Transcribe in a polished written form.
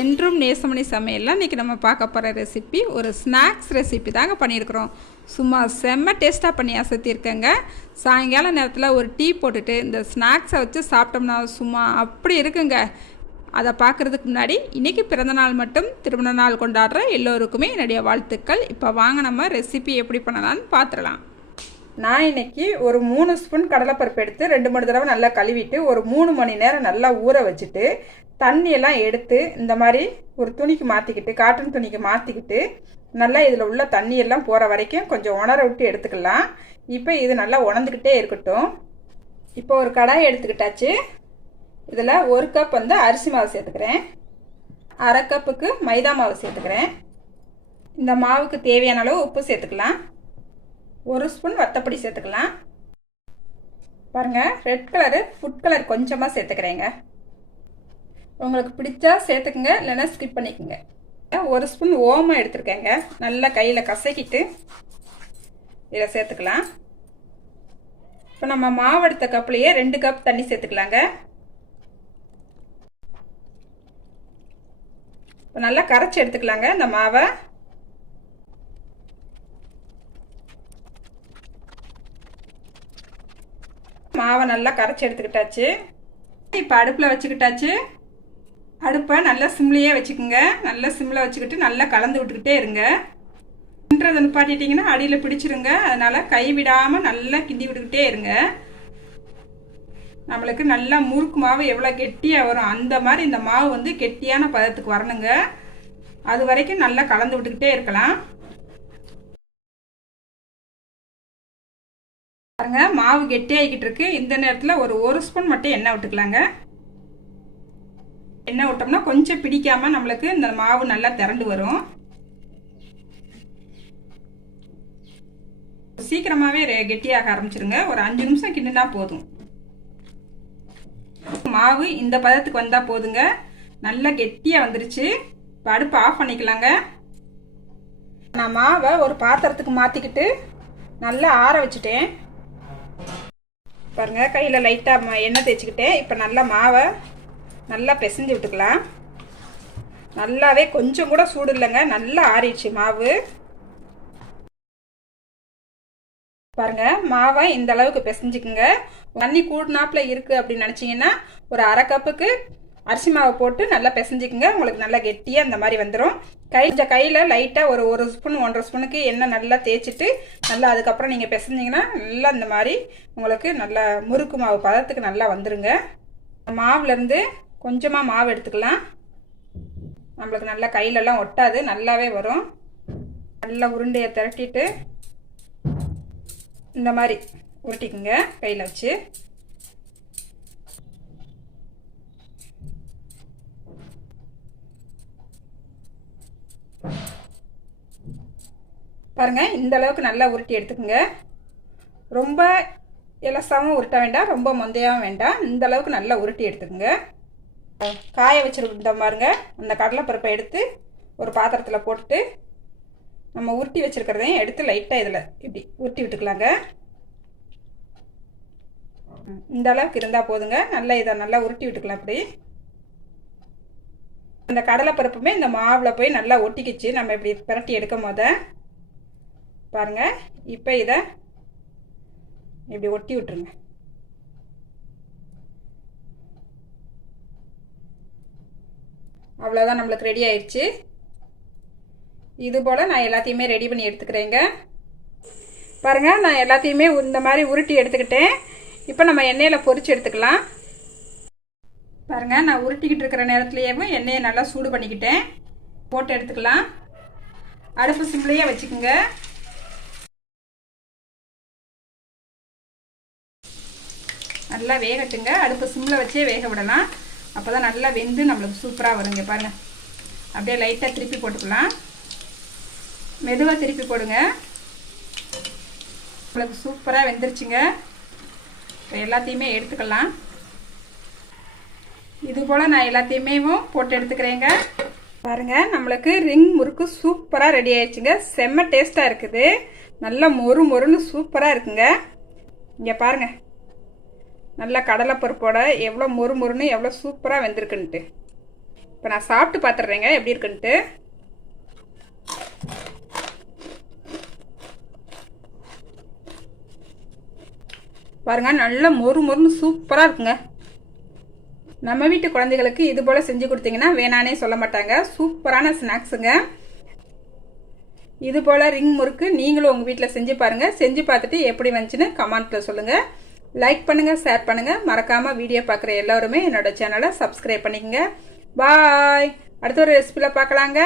என்றும் நேசமணி சமையலில் இன்றைக்கி நம்ம பார்க்க போகிற ரெசிபி ஒரு ஸ்நாக்ஸ் ரெசிபி தாங்க பண்ணியிருக்கிறோம். சும்மா செம்ம டேஸ்ட்டாக பண்ணி அசத்தியிருக்கேங்க. சாயங்கால நேரத்தில் ஒரு டீ போட்டுட்டு இந்த ஸ்நாக்ஸை வச்சு சாப்பிட்டோம்னா சும்மா அப்படி இருக்குங்க. அதை பார்க்குறதுக்கு முன்னாடி இன்றைக்கி பிறந்தநாள் மட்டும் திருமண நாள் கொண்டாடுற எல்லோருக்குமே என்னுடைய வாழ்த்துக்கள். இப்போ வாங்க நம்ம ரெசிபி எப்படி பண்ணலான்னு பார்த்துடலாம். நான் இன்றைக்கி ஒரு 3 ஸ்பூன் கடலைப்பருப்பு எடுத்து 2-3 தடவை நல்லா கழுவிட்டு ஒரு 3 மணி நேரம் நல்லா ஊற வச்சுட்டு தண்ணியெல்லாம் எடுத்து இந்த மாதிரி ஒரு துணிக்கு மாற்றிக்கிட்டு, காட்டன் துணிக்கு மாற்றிக்கிட்டு நல்லா இதில் உள்ள தண்ணியெல்லாம் போகிற வரைக்கும் கொஞ்சம் உணர விட்டு எடுத்துக்கலாம். இப்போ இது நல்லா உணர்ந்துக்கிட்டே இருக்கட்டும். இப்போ ஒரு கடாய் எடுத்துக்கிட்டாச்சு. இதில் 1 கப் அரிசி மாவு சேர்த்துக்கிறேன். 1/2 கப்புக்கு மைதா மாவு சேர்த்துக்கிறேன். இந்த மாவுக்கு தேவையான அளவு உப்பு சேர்த்துக்கலாம். 1 ஸ்பூன் வத்தப்பொடி சேர்த்துக்கலாம். பாருங்கள், ரெட் கலரு ஃபுட் கலர் கொஞ்சமாக சேர்த்துக்கிறேங்க. உங்களுக்கு பிடிச்சா சேர்த்துக்குங்க, இல்லைன்னா ஸ்கிப் பண்ணிக்கோங்க. 1 ஸ்பூன் ஓமம் எடுத்துருக்கேங்க. நல்லா கையில் கசக்கிட்டு இதில் சேர்த்துக்கலாம். இப்போ நம்ம மாவு எடுத்த கப்லேயே 2 கப் தண்ணி சேர்த்துக்கலாங்க. இப்போ நல்லா கரைச்சி எடுத்துக்கலாங்க இந்த மாவை. மாவை நல்லா கரைச்சி எடுத்துக்கிட்டாச்சு. இப்போ அடுப்பில் வச்சுக்கிட்டாச்சு. அடுப்பை நல்லா சிம்லேயே வச்சுக்கோங்க. நல்லா சிம்மில் வச்சுக்கிட்டு நல்லா கலந்து விட்டுக்கிட்டே இருங்க. கிண்டுறதை நிப்பாட்டிட்டிங்கன்னா அடியில் பிடிச்சிருங்க. அதனால் கை விடாமல் நல்லா கிண்டி விட்டுக்கிட்டே இருங்க. நம்மளுக்கு நல்லா முறுக்கு மாவு எவ்வளோ கெட்டியாக வரும் அந்த மாதிரி இந்த மாவு கெட்டியான பதத்துக்கு வரணுங்க. அது வரைக்கும் நல்லா கலந்து விட்டுக்கிட்டே இருக்கலாம். பாருங்க, மாவு கெட்டியாகிக்கிட்டு இருக்கு. இந்த நேரத்தில் ஒரு ஸ்பூன் மட்டும் எண்ணெய் விட்டுக்கலாங்க. எண்ணெய் விட்டோம்னா கொஞ்சம் பிடிக்காம நம்மளுக்கு இந்த மாவு நல்லா திரண்டு வரும். சீக்கிரமாகவே கெட்டியாக ஆரம்பிச்சிருங்க. ஒரு 5 நிமிஷம் கிண்டுனா போதும். மாவு இந்த பதத்துக்கு வந்தால் போதுங்க. நல்லா கெட்டியாக வந்துருச்சு. இப்போ அடுப்பு ஆஃப் பண்ணிக்கலாங்க. நான் மாவை ஒரு பாத்திரத்துக்கு மாற்றிக்கிட்டு நல்லா ஆற வச்சுட்டேன். பாருங்க, கையில் லைட்டாக எண்ணெய் தேய்ச்சிக்கிட்டேன். இப்போ நல்லா மாவை நல்லா பிசைஞ்சு விட்டுக்கலாம். நல்லாவே கொஞ்சம் கூட சூடு இல்லைங்க, நல்லா ஆறிடுச்சு மாவு. பாருங்க, மாவை இந்த அளவுக்கு பிசைஞ்சுக்குங்க. தண்ணி கூடுனாப்பில் இருக்குது அப்படின்னு நினச்சிங்கன்னா ஒரு 1/2 கப்புக்கு அரிசி மாவை போட்டு நல்லா பிசைஞ்சிக்குங்க. உங்களுக்கு நல்லா கெட்டியாக இந்த மாதிரி வந்துடும். கையில் லைட்டாக ஒரு ஸ்பூன் 1.5 ஸ்பூனுக்கு எண்ணெய் நல்லா தேய்ச்சிட்டு நல்லா அதுக்கப்புறம் நீங்கள் பிசைஞ்சிங்கன்னா நல்லா இந்த மாதிரி உங்களுக்கு நல்லா முறுக்கு மாவு பதத்துக்கு நல்லா வந்துடுங்க. மாவுலேருந்து கொஞ்சமாக மாவு எடுத்துக்கலாம். நம்மளுக்கு நல்லா கையிலெல்லாம் ஒட்டாது, நல்லாவே வரும். நல்லா உருண்டையை திரட்டிட்டு இந்த மாதிரி உருட்டிக்குங்க கையில் வச்சு. பாருங்கள், இந்த அளவுக்கு நல்லா உருட்டி எடுத்துக்கோங்க. ரொம்ப இலசாவும் உருட்ட வேண்டாம், ரொம்ப மொந்தையாகவும் வேண்டாம். இந்த அளவுக்கு நல்லா உருட்டி எடுத்துக்கோங்க. காய வச்சுருந்த பாருங்க, அந்த கடலைப்பருப்பை எடுத்து ஒரு பாத்திரத்தில் போட்டுட்டு நம்ம உருட்டி வச்சுருக்கிறதையும் எடுத்து லைட்டாக இதில் இப்படி உருட்டி விட்டுக்கலாங்க. இந்த அளவுக்கு இருந்தால் போதுங்க. நல்லா இதை நல்லா உருட்டி விட்டுக்கலாம். இப்படி அந்த கடலைப்பருப்புமே இந்த மாவில் போய் நல்லா ஒட்டிக்கிச்சு. நம்ம இப்படி பிரட்டி எடுக்கும் போத பாருங்கள், இப்போ இதை இப்படி ஒட்டி விட்டுருங்க. அவ்வளோதான், நம்மளுக்கு ரெடி ஆயிடுச்சு. இது போல் நான் எல்லாத்தையுமே ரெடி பண்ணி எடுத்துக்கிறேங்க. பாருங்கள், நான் எல்லாத்தையுமே இந்த மாதிரி உருட்டி எடுத்துக்கிட்டேன். இப்போ நம்ம எண்ணெயில் பொரிச்சு எடுத்துக்கலாம். பாருங்கள், நான் உருட்டிக்கிட்டு இருக்கிற நேரத்துலையே எண்ணெயை நல்லா சூடு பண்ணிக்கிட்டேன். போட்டு எடுத்துக்கலாம். அடுப்பு சிம்லேயே வச்சுக்கோங்க. நல்லா வேகட்டுங்க. அடுப்பு சிம்மில் வச்சே வேக விடலாம். அப்போ தான் நல்லா வெந்து நம்மளுக்கு சூப்பராக வருங்க. பாருங்கள், அப்படியே லைட்டாக திருப்பி போட்டுக்கலாம். மெதுவாக திருப்பி போடுங்க. நம்மளுக்கு சூப்பராக வெந்துருச்சுங்க. இப்போ எல்லாத்தையுமே எடுத்துக்கலாம். இது போல் நான் எல்லாத்தையுமே போட்டு எடுத்துக்கிறேங்க. பாருங்கள், நம்மளுக்கு ரிங் முறுக்கு சூப்பராக ரெடி ஆயிடுச்சுங்க. செம்ம டேஸ்ட்டாக இருக்குது. நல்லா மொறு மொறுன்னு சூப்பராக இருக்குங்க. இங்கே பாருங்கள், நல்லா கடலைப்பருப்போட எவ்வளோ மொறு மொறுன்னு எவ்வளோ சூப்பராக வெந்திருக்குன்ட்டு. இப்போ நான் சாப்பிட்டு பார்த்துட்றேங்க எப்படி இருக்குன்ட்டு. பாருங்க, நல்லா மொறு மொறுன்னு சூப்பராக இருக்குங்க. நம்ம வீட்டு குழந்தைகளுக்கு இது போல் செஞ்சு கொடுத்தீங்கன்னா வேணானே சொல்ல மாட்டாங்க. சூப்பரான ஸ்நாக்ஸுங்க. இது போல் ரிங் முறுக்கு நீங்களும் உங்கள் வீட்டில் செஞ்சு பாருங்கள். செஞ்சு பார்த்துட்டு எப்படி வந்துச்சுன்னு கமெண்ட்டில் சொல்லுங்கள். லைக் பண்ணுங்கள், ஷேர் பண்ணுங்கள். மறக்காமல் வீடியோ பார்க்குற எல்லோருமே என்னோடய சேனலை சப்ஸ்கிரைப் பண்ணிக்கங்க. பாய். அடுத்த ஒரு ரெசிபியில் பார்க்கலாங்க.